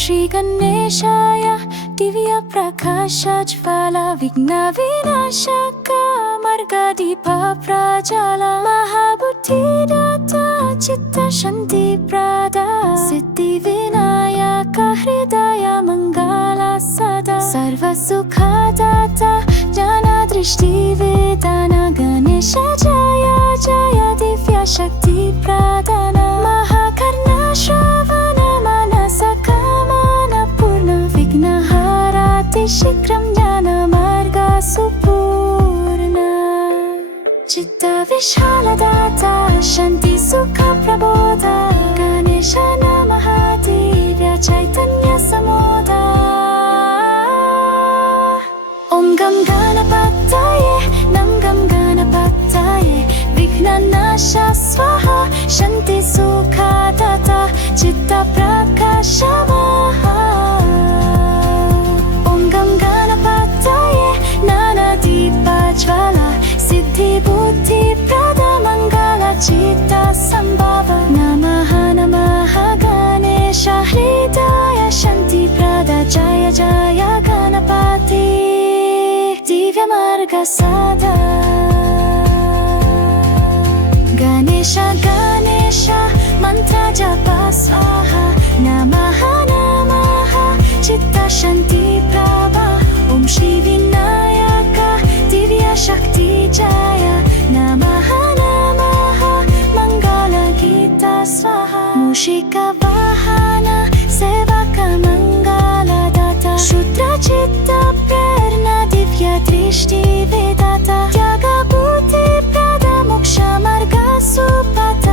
ಶ್ರೀ ಗಣೇಶಾಯ ದಿವ್ಯ ಪ್ರಕಾಶಜ್ವಾಲ ವಿಘ್ನ ವಿನಾಶಕ ಮಾರ್ಗದೀಪ ಪ್ರಜ್ವಲ ಮಹಾಬುದ್ಧಿದಾತ ಚಿತ್ತ ಶಾಂತಿ ಪ್ರದ ಸಿದ್ಧಿ ವಿನಾಯಕ ಹೃದಯ ಮಂಗಲ ಸದಾ ಸರ್ವ ಸುಖದಾತ ಜ್ಞಾನ ದೃಷ್ಟಿ ವೇದಾನ ಗಣೇಶ ಜಯ ಜಯ ದಿವ್ಯ ಶಕ್ತಿ ಪ್ರದಾನ ಮಹಾಕರ್ಣ ಶ್ರವಣ ಮಾನಸ ಕಾಮನ ಪೂರ್ಣ ವಿಘ್ನಹಾರಾತಿ ಶೀಘ್ರಂ ಜ್ಞಾನ ಮಾರ್ಗ ಸುಪೂರ್ಣ ಚಿತ್ತ ವಿಶಾಲದಾತ ಶಾಂತಿ ಸುಖ ಪ್ರಬೋಧ ಗಣೇಶ ನಮಃ ದಿವ್ಯ ಚೈತನ್ಯ ಸಮೋದ ಓಂ ಗಂ ಗಣಪತಯೇ ನಂ ಗಂ ಗಣಪತಯೇ ವಿಘ್ನನಾಶ ಸ್ವಾಹ ಶಾಂತಿ ಸುಖದಾತ ಚಿತ್ತ ಪ್ರಕಾಶ ಮಹಾ ಓಂ ಗಂ ಗಣಪತಯೇ ಜ್ಞಾನದೀಪ ಜ್ವಾಲ ಸಿದ್ಧಿ ಬುದ್ಧಿ ಪ್ರದ ಮಂಗಲ ಚಿತ್ತ ಸಂಭವ ನಮಃ ನಮಃ ಗಣೇಶ ಹೃದಯ ಶಾಂತಿ ಪ್ರದ ಜಯ ಜಯ ಗಣಪತಿ ದಿವ್ಯ ಮಾರ್ಗ ಸದಾ ಗಣೇಶ ಗಣೇಶ ಮಂತ್ರ ಜಪ ಸ್ವಾಹ ನಮಃ ನಮಃ ಚಿತ್ತ ಶಾಂತಿ ಪ್ರಭ ಓಂ ಶ್ರೀ ವಿನಾಯಕ ದಿವ್ಯ ಶಕ್ತಿ ಜಯ ನಮಃ ನಮಃ ಮಂಗಲ ಗೀತ ಸ್ವಾಹ ಮೂಷಿಕ ವಾಹನ ಸೇವಕ ಮಂಗಲದಾತ ಶುದ್ಧ ಚಿತ್ತ ಪ್ರೇರಣ ದಿವ್ಯ ದೃಷ್ಟಿ ವೇದಾತ ತ್ಯಾಗ ಬುದ್ಧಿ ಪ್ರದ ಮೋಕ್ಷ ಮಾರ್ಗ ಸುಪಥ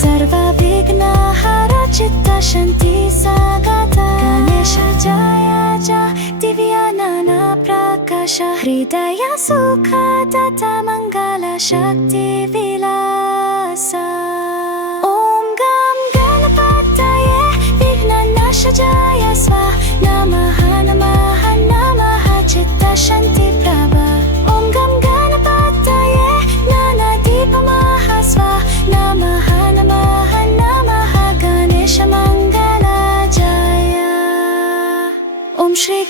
ಸರ್ವ ವಿಘ್ನ ಹರ ಚಿತ್ತ ಶಾಂತಿ ಸಾಗತ ಗಣೇಶ ಜಯ ಜಯ ದಿವ್ಯ ನಾನಾ ಪ್ರಕಾಶ ಹೃದಯ ಸುಖದಾತ ಮಂಗಲ ಶಕ್ತಿ ವಿಲಾಸ ಓಂ ಗಂ ಗಣಪತಯೇ ವಿಘ್ನನಾಶ ಜಯ ಸ್ವಾಹ ನಮಃ ನಮಃ ನಮಃ ಚಿತ್ತ ಶಾಂತಿ ಪ್ರಭ ಓಂ ಗಂ ಗಣಪತಯೇ ಜ್ಞಾನದೀಪ ಮಹಾ ಸ್ವಾಹ ನಮಃ ನಮಃ ನಮಃ ಗಣೇಶ ಮಂಗಲ ಜಯ ಓಂ ಶ್ರೀ